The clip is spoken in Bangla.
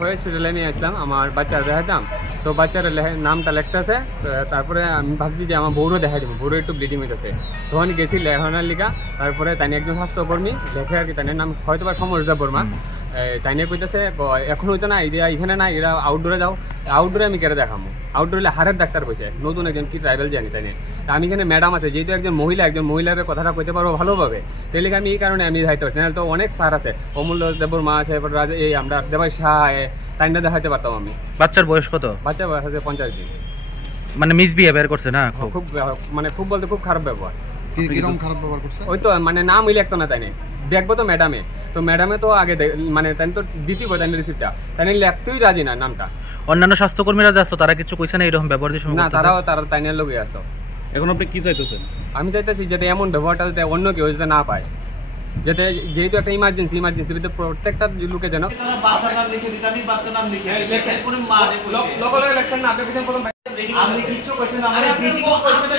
হসপিটালে নিয়ে আসলাম, আমার বাচ্চার দেখাতাম, তো বাচ্চার নামটা লিখতেছে, তারপরে আমি ভাবছি যে আমার বউরও দেখাই দেবো, বউরও একটু ব্লিডিং হইতেছে, তখন গেছি লেখানোর লিগা। তারপরে তাই একজন স্বাস্থ্যকর্মী লেখে আর কি, তাই নাম হয়তো বা সমরজা বর্মা, তাই নিয়ে কইতেছে এখন হইতো না, এরা এখানে না, এরা আউটডোরে যাও। আউটডোরে আমি কেটে দেখাবো, আউটডোরে হারের ডাক্তার বসে, নতুন একজন কি ট্রাইবেল জানি, তাই নিয়ে আমি এখানে ম্যাডাম আছে, যেহেতু একজন মহিলার কথাটা কইতে পারবো ভালোভাবে, তাই লিখে আমি এই কারণে আমি দেখাইতে পারছি না। তো অনেক স্যার আছে, অমূল্য দেববর্মা আছে, এরপর এই আমরা দেবাই শাহ, তাই না দেখাইতে পারতাম আমি। বাচ্চার বয়স কত? বাচ্চার বয়স আছে 50 দিন। মানে মিসবিহেভিয়ার করছে না? খুব মানে খুব বলতে খুব খারাপ ব্যবহার। কিরকম খারাপ ব্যবহার করছে? ওই তো মানে নাম উল্লেখ তো না, তাই নেই দেখবো তো ম্যাডামে, তো ম্যাডামে তো আগে মানে তাই তো দ্বিতীয় তাই রিসিপ্টটা, তাই লেখতেই রাজি না নামটা। অন্যান্য স্বাস্থ্যকর্মীরা যে আসতো তারা কিছু কইছে না এরকম ব্যবহার দিয়ে? না, তারা তাই নিয়ে লোকে আসতো। এখন আপনি কি চাইতেছেন? আমি চাইতেছি যাতে এমন ব্যবহারটা যাতে অন্য কেউ যাতে না পায়, যাতে যেহেতু একটা ইমার্জেন্সি প্রত্যেকটা লোকে যেন বাচ্চার নাম লিখে দিতে, আমি বাচ্চার নাম লিখে কোনো মা লোক লোক লেখছেন না, আপনি কিছু বলুন ভাই। আপনি কিছু কোশ্চেন আমারে ভিডিও কোশ্চেন